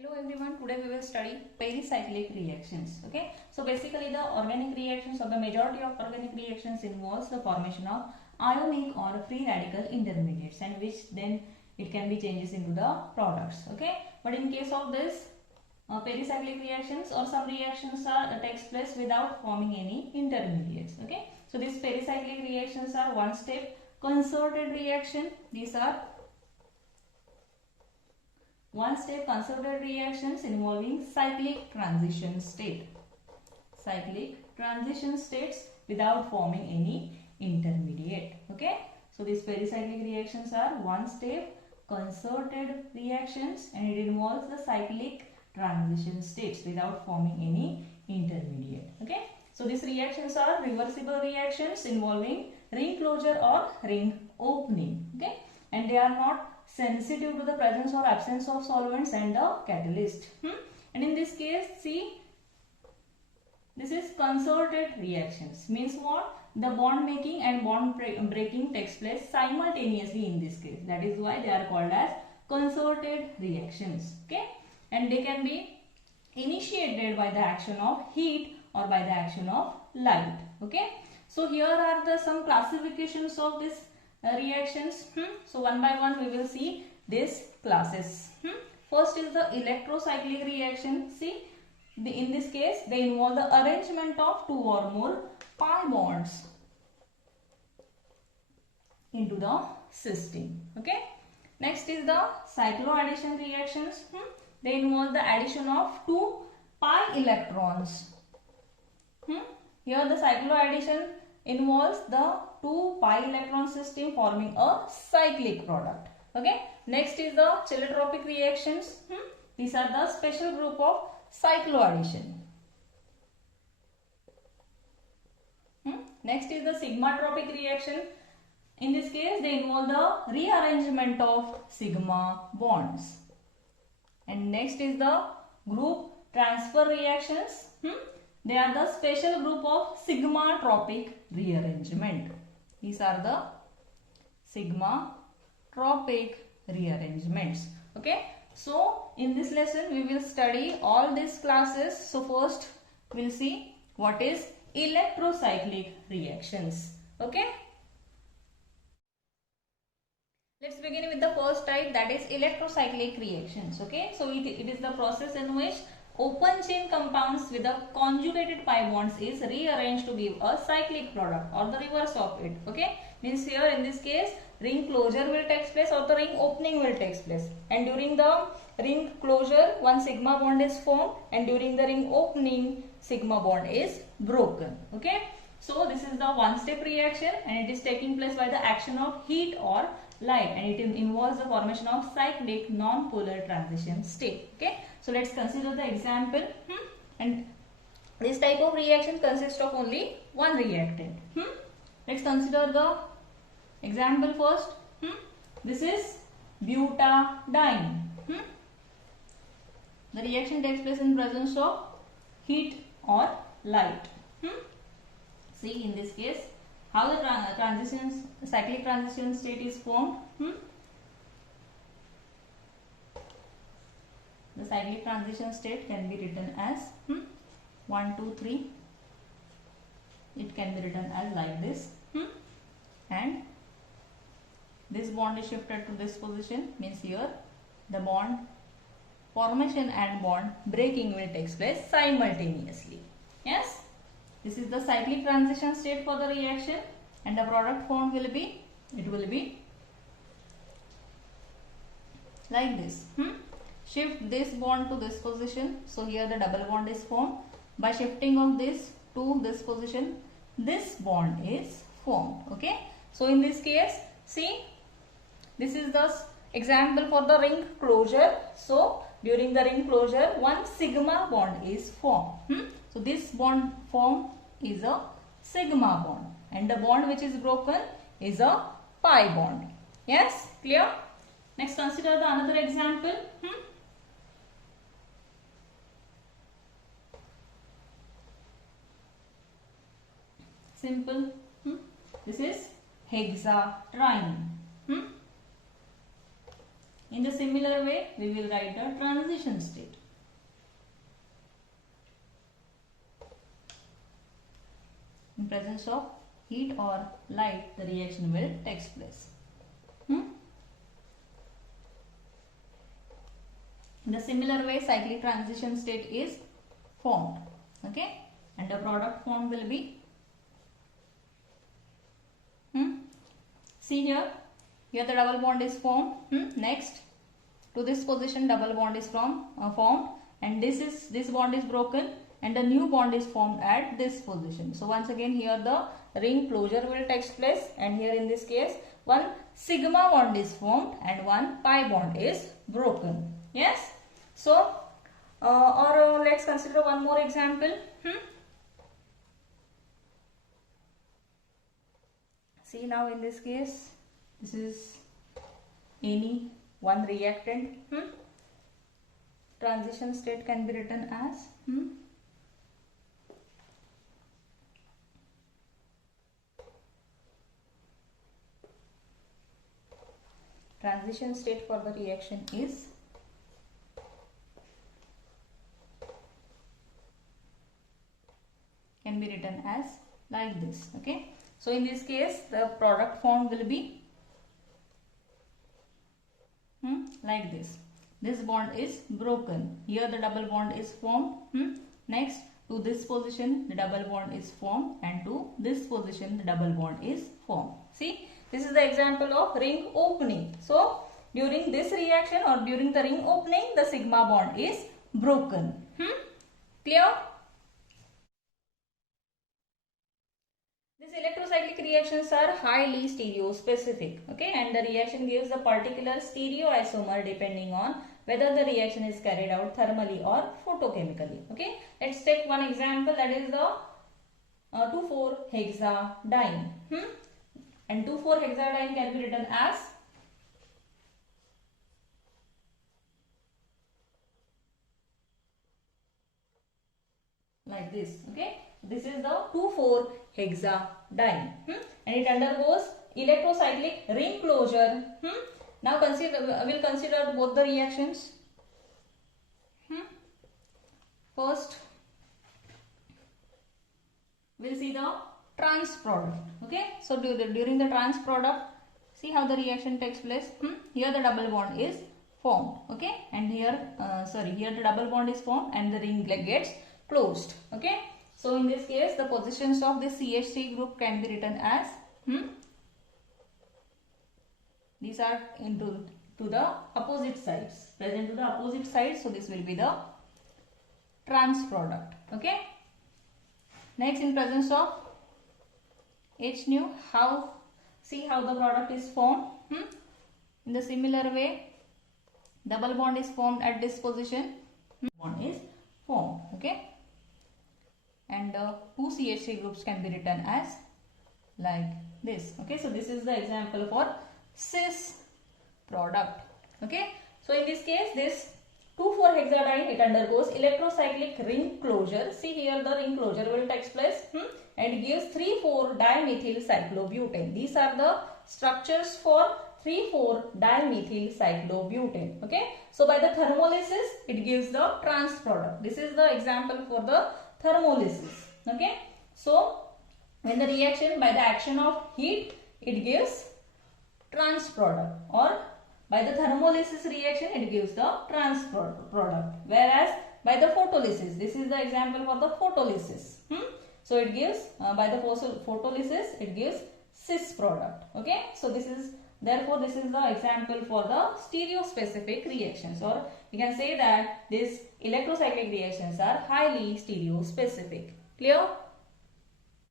Hello everyone, today we will study pericyclic reactions. Okay, so basically the organic reactions or the majority of organic reactions involves the formation of ionic or free radical intermediates, and which then it can be changes into the products. Okay, but in case of this pericyclic reactions or some reactions are takes place without forming any intermediates. Okay, so these pericyclic reactions are one step concerted reaction. These are one-step concerted reactions involving cyclic transition state. Cyclic transition states without forming any intermediate. Okay. So these pericyclic reactions are one-step concerted reactions and it involves the cyclic transition states without forming any intermediate. Okay. So these reactions are reversible reactions involving ring closure or ring opening. Okay. And they are not sensitive to the presence or absence of solvents and the catalyst. And in this case, see, this is concerted reactions. Means what? The bond making and bond breaking takes place simultaneously in this case. That is why they are called as concerted reactions. Okay, and they can be initiated by the action of heat or by the action of light. Okay, so here are the some classifications of this reactions. So one by one we will see these classes. First is the electrocyclic reaction. See, in this case they involve the arrangement of two or more pi bonds into the system. Okay. Next is the cycloaddition reactions. They involve the addition of two pi electrons. Here the cycloaddition involves the two pi electron system forming a cyclic product. Okay. Next is the cheletropic reactions. These are the special group of cycloaddition. Next is the sigmatropic reaction. In this case, they involve the rearrangement of sigma bonds. And next is the group transfer reactions. They are the special group of sigmatropic rearrangement. These are the sigmatropic rearrangements. Okay. So in this lesson we will study all these classes. So first we will see what is electrocyclic reactions. Okay. Let's begin with the first type, that is electrocyclic reactions. Okay. So it is the process in which open chain compounds with the conjugated pi bonds is rearranged to give a cyclic product or the reverse of it. Okay. Means here in this case ring closure will take place or the ring opening will take place, and during the ring closure one sigma bond is formed and during the ring opening sigma bond is broken. Okay. So this is the one step reaction and it is taking place by the action of heat or light, and it involves the formation of cyclic non-polar transition state. Okay. So let's consider the example. And this type of reaction consists of only one reactant. Let's consider the example first. This is butadiene. The reaction takes place in presence of heat or light. See in this case how the cyclic transition state is formed. The cyclic transition state can be written as 1, 2, 3. It can be written as like this. And this bond is shifted to this position, means here the bond formation and bond breaking will take place simultaneously. Yes, this is the cyclic transition state for the reaction, and the product formed will be, it will be like this. Shift this bond to this position, so here the double bond is formed. By shifting of this to this position, this bond is formed. Okay. So in this case, see, this is the example for the ring closure. So during the ring closure one sigma bond is formed. So this bond formed is a sigma bond and the bond which is broken is a pi bond. Yes, clear? Next consider the another example. Simple. This is hexatriene. In the similar way, we will write the transition state. In presence of heat or light, the reaction will take place. In the similar way, cyclic transition state is formed. Okay, and the product formed will be. See here the double bond is formed. Next, to this position double bond is formed, and this bond is broken, and a new bond is formed at this position. So once again here the ring closure will take place, and here in this case one sigma bond is formed and one pi bond is broken. Yes. So let's consider one more example. See now in this case, this is any one reactant. Transition state can be written as transition state for the reaction is can be written as like this. Okay. So in this case, the product formed will be like this. This bond is broken. Here the double bond is formed. Next, to this position the double bond is formed, and to this position the double bond is formed. See, this is the example of ring opening. So during this reaction or during the ring opening, the sigma bond is broken. Clear? These electrocyclic reactions are highly stereospecific. Okay, and the reaction gives a particular stereoisomer depending on whether the reaction is carried out thermally or photochemically. Okay, let's take one example, that is the 2,4-hexadiene. And 2,4-hexadiene can be written as like this. Okay, this is the 2,4-hexadiene, and it undergoes electrocyclic ring closure. Now we'll consider both the reactions. First, we'll see the trans product. Okay, so during the trans product, see how the reaction takes place. Here the double bond is formed. Okay, and here here the double bond is formed and the ring gets closed. Okay, so in this case the positions of this CH3 group can be written as these are to the opposite sides, present to the opposite sides, so this will be the trans product. Okay, next, in presence of H nu, see how the product is formed. In the similar way, double bond is formed at this position, bond is formed. Okay, and two CH3 groups can be written as like this. Okay, so this is the example for cis product. Okay, so in this case, this 2,4-hexadiene, it undergoes electrocyclic ring closure. See here the ring closure will take place and it gives 3,4-dimethyl cyclobutane. These are the structures for 3,4-dimethyl cyclobutane. Okay, so by the thermolysis it gives the trans product. This is the example for the thermolysis. Okay, so when the reaction by the action of heat, it gives trans product, or by the thermolysis reaction it gives the trans product, whereas by the photolysis, this is the example for the photolysis. So it gives by the photolysis it gives cis product. Okay, so this is therefore this is the example for the stereospecific reactions, or you can say that these electrocyclic reactions are highly stereospecific. Clear?